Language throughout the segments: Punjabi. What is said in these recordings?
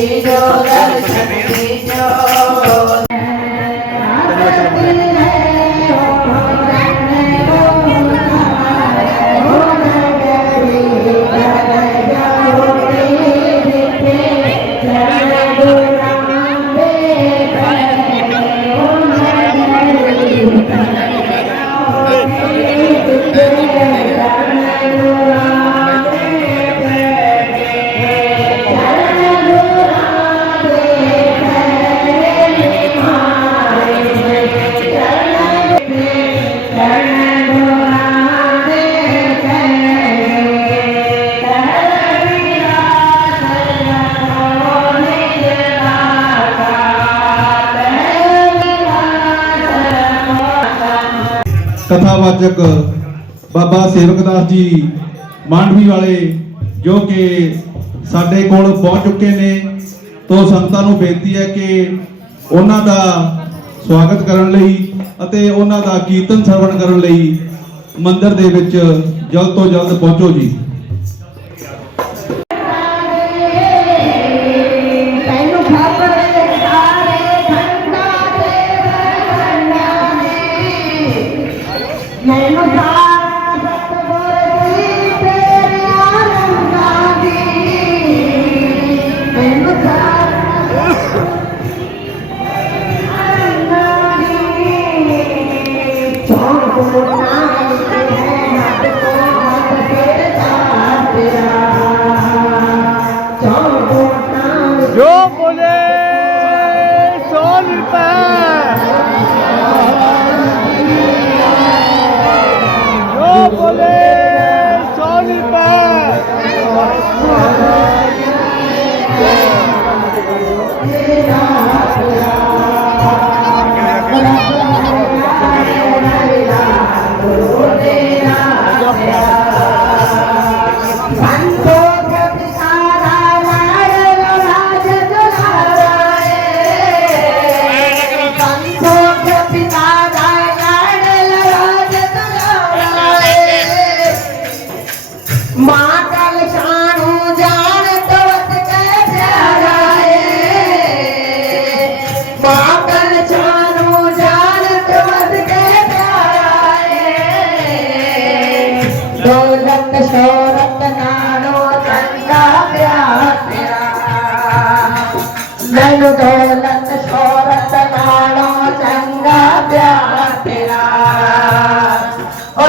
Shri Dodar Shri ਵਾਚਕ ਬਾਬਾ ਸੇਵਕਦਾਸ ਜੀ ਮਾਂਡਵੀ ਵਾਲੇ, ਜੋ ਕਿ ਸਾਡੇ ਕੋਲ ਪਹੁੰਚ ਚੁੱਕੇ ਨੇ, ਤੋਂ ਸੰਤਾਂ ਨੂੰ ਬੇਨਤੀ ਹੈ ਕਿ ਉਹਨਾਂ ਦਾ ਸਵਾਗਤ ਕਰਨ ਲਈ ਅਤੇ ਉਹਨਾਂ ਦਾ ਕੀਰਤਨ ਸਰਵਣ ਕਰਨ ਲਈ ਮੰਦਿਰ ਦੇ ਵਿੱਚ ਜਲਦ ਤੋਂ ਜਲਦ ਪਹੁੰਚੋ ਜੀ। किशोरत्नानो चन्द्राभ्याभ्या ननुदोलन शोरत्नानो चन्द्राभ्याभ्या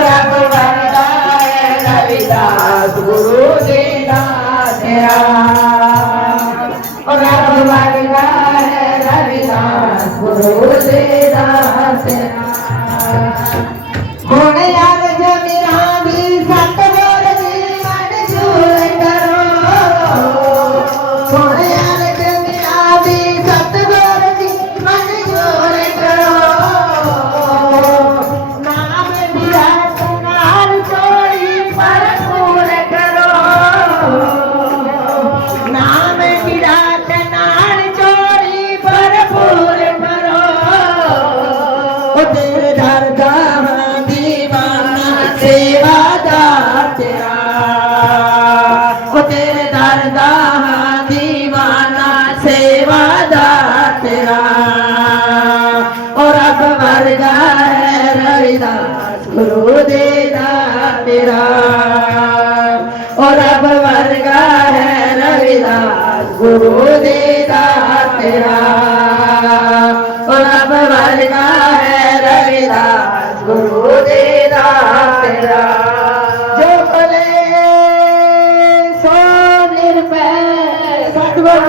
रघुवरदाय रविदास गुरुदेदाभ्या रघुवरदाय रविदास गुरुदेदा ਤੇਰੇ ਦਰ ਦਾ ਹਾਂ ਦੀਵਾਨਾ ਸੇਵਾਦਾਰ ਤੇਰਾ ਉਹ ਰੱਬ ਵਰਗਾ ਹੈ ਰਵਿਦਾਸ ਗੁਰੂ ਦੇ ਦਾ ਤੇਰਾ ਉਹ ਰੱਬ ਵਰਗਾ ਹੈ ਰਵਿਦਾਸ ਗੁਰੂ ਦੇ ਦਾ ਤੇਰਾ ਔਰ ਰੱਬ ਵਰਗਾ ਹੈ ਰਵਿਦਾਸ ਗੁਰੂ ਦੇ ਦਾ ਤੇਰਾ இருப்ப சத்துவம்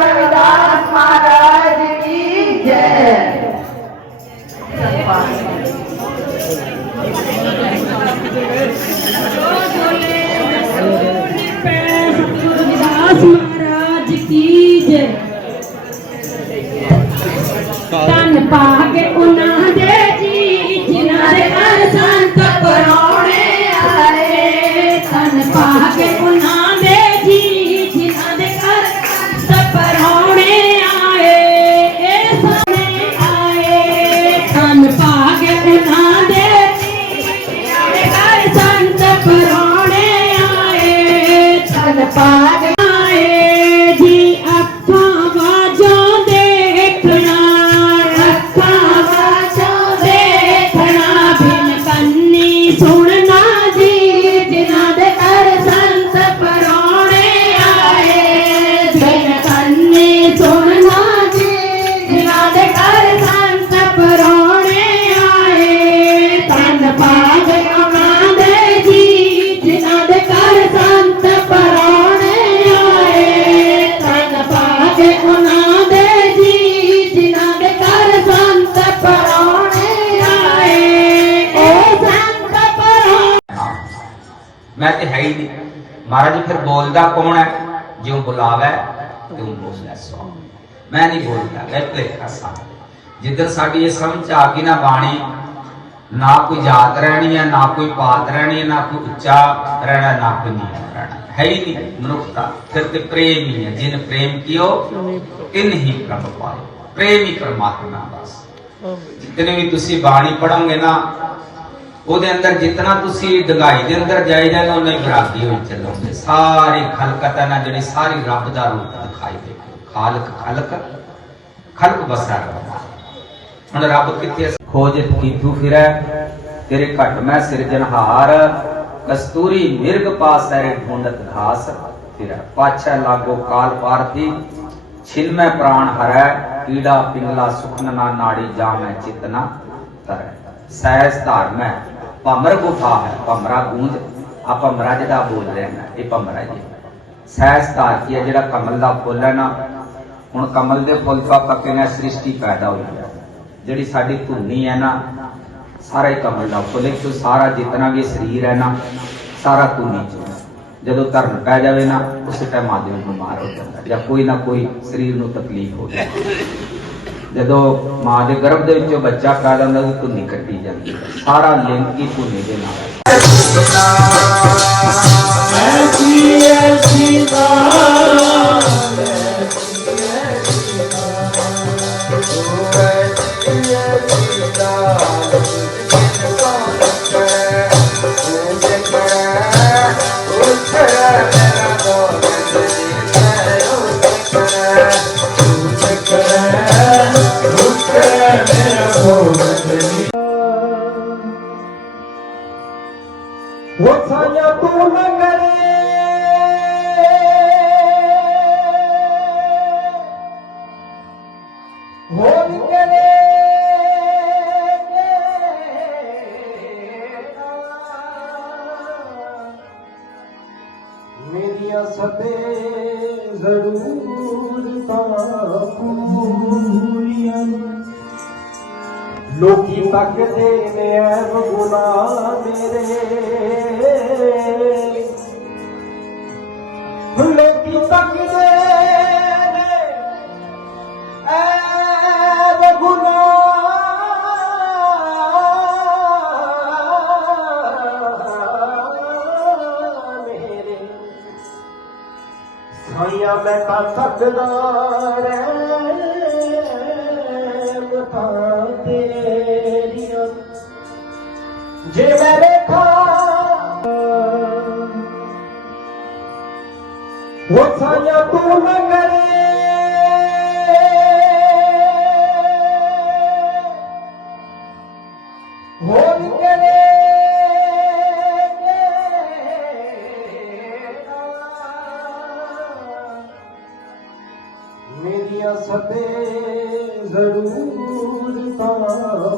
ਫਿਰ ਕੌਣ ਹੈ? ਜਿਉ ਬੁਲਾਵੇ, ਤਿਉ ਬੋਲਦਾ ਸੋ। ਮੈਂ ਨਹੀਂ ਬੋਲਦਾ, ਮੈਂ ਭਲੇਖਾ ਜਿੱਧਰ ਸਾਡੀ ਇਹ ਸਮਝ ਆ ਗਈ ਨਾ ਬਾਣੀ, ਨਾ ਕੋਈ ਜਾਤ ਰਹਿਣੀ ਹੈ, ਨਾ ਕੋਈ ਪਾਤ ਰਹਿਣੀ ਹੈ, ਨਾ ਕੋਈ ਉੱਚਾ ਰਹਿਣਾ, ਨਾ ਕੋਈ ਨੀਵਾਂ ਰਹਿਣਾ। ਹੈ ਹੀ ਨਹੀਂ ਮਨੁੱਖਤਾ, ਫਿਰ ਤੇ ਪ੍ਰੇਮ ਹੀ ਹੈ। ਜਿਨ ਪ੍ਰੇਮ ਕੀਓ ਤਿਨ ਹੀ ਪ੍ਰਭ ਪਾਏ ਪ੍ਰੇਮ ਹੀ ਪਰਮਾਤਮਾ ਬਸ ਜਿਤਨੇ ਵੀ ਤੁਸੀਂ ਬਾਣੀ ਪੜੋਗੇ ਨਾ ਉਹਦੇ ਅੰਦਰ ਜਿਤਨਾ ਤੁਸੀਂ ਡਗਾਈ ਦੇ ਅੰਦਰ ਜਾਈ ਜਾਏ ਉਹਨਾਂ ਹੀ ਬਰਾਬਰੀ ਹੋਈ ਚੱਲੋਗੇ ਸਾਰੀ ਖਲਕਤ ਹੈ ਨਾ ਜਿਹੜੀ ਸਾਰੀ ਰੱਬ ਦਾ ਰੂਪ ਦਿਖਾਈ ਦੇ ਖਾਲਕ, ਖਲਕ ਖਲਕ ਬਸਾ ਹੁਣ ਰੱਬ ਕਿੱਥੇ ਹੈ? ਕੀਤੂ ਫਿਰੈ, ਤੇਰੇ ਘਟ ਮੈਂ ਸਿਰਜਨਹਾਰ ਕਸਤੂਰੀ ਮਿਰਗ ਪਾਸ ਹੈ ਢੂੰਡਤ ਘਾਸ। ਫਿਰੈ, ਪਾਛੈ ਲਾਗੋ ਕਾਲ ਪਾਰਤੀ ਛਿਨ ਮੈਂ ਪ੍ਰਾਣ ਹਰੈ, ਕੀੜਾ ਪਿੰਗਲਾ ਸੁਖਨ ਨਾ ਨਾੜੀ ਜਾਮੈ ਚਿਤਨਾ ਤਰੈ। ਸਹਿਜ ਧਾਰਮੈ ਭਮਰ ਗੁਫਾ ਹੈ, ਭਮਰਾ ਗੂੰਜ। ਆ ਭਮਰਾ ਜਿਹੜਾ ਬੋਲ ਰਿਹਾ ਨਾ ਇਹ ਭਮਰਾ ਜੀ ਸਹਿਜ ਧਾਰ ਹੈ, ਜਿਹੜਾ ਕਮਲ ਦਾ ਫੁੱਲ ਹੈ ਨਾ, ਹੁਣ ਕਮਲ ਦੇ ਫੁੱਲ ਤੋਂ ਆਪਾਂ ਕਹਿੰਦੇ ਸ੍ਰਿਸ਼ਟੀ ਪੈਦਾ ਹੋਈ ਹੈ? ਜਿਹੜੀ ਸਾਡੀ ਧੁਨੀ ਹੈ ਨਾ, ਸਾਰਾ ਹੀ ਕਮਲ ਦਾ ਫੁੱਲ ਹੈ। ਸਾਰਾ ਜਿਤਨਾ ਵੀ ਸਰੀਰ ਹੈ ਨਾ, ਸਾਰਾ ਧੁਨੀ ਚ ਜਦੋਂ ਧਰਨ ਪੈ ਜਾਵੇ ਨਾ, ਉਸ ਟਾਈਮ ਆਦਮੀ ਬਿਮਾਰ ਹੋ ਜਾਂਦਾ ਜਾਂ ਕੋਈ ਨਾ ਕੋਈ ਸਰੀਰ ਨੂੰ ਤਕਲੀਫ ਹੋ ਜਾਂਦੀ ਜਦੋਂ ਮਾਂ ਦੇ ਗਰਭ ਦੇ ਵਿੱਚੋਂ ਬੱਚਾ ਪੈਦਾ ਹੁੰਦਾ ਉਹ ਧੁਨੀ ਕੱਟੀ ਜਾਂਦੀ ਸਾਰਾ ਲਿੰਕ ਹੀ ਧੁਨੀ ਦੇ ਨਾਲ। ਹੈ ਵਸਾਇਆ मेरिया सदे ज़रूर पूरियन लोकी तकदे नैब गुना मेरे लोकी तकदे ਥਾਈਆਂ ਮੈਂ ਤਾਂ ਤੱਕਦਾ ਰਹਿ ਮਤਾਂ ਤੇਰੀਆਂ। ਜੇ ਮੈਂ ਵੇਖਾਂ, ਉਹ ਥਾਈਆਂ ਤੂੰ ਨਾ ਕਰੇ। ਮੇਰੀਆਂ ਸਦੇ ਜ਼ਰੂਰਤਾਂ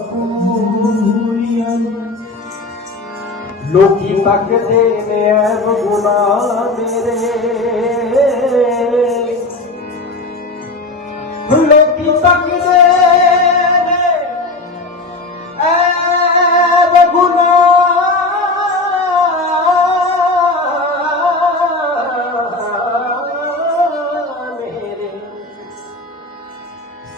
ਪੂਰੀਆਂ ਲੋਕੀ ਤੱਕਦੇ ਨੇ ਐਬ ਗੁਨਾਹ ਮੇਰੇ ਲੋਕੀ ਤੱਕਦੇ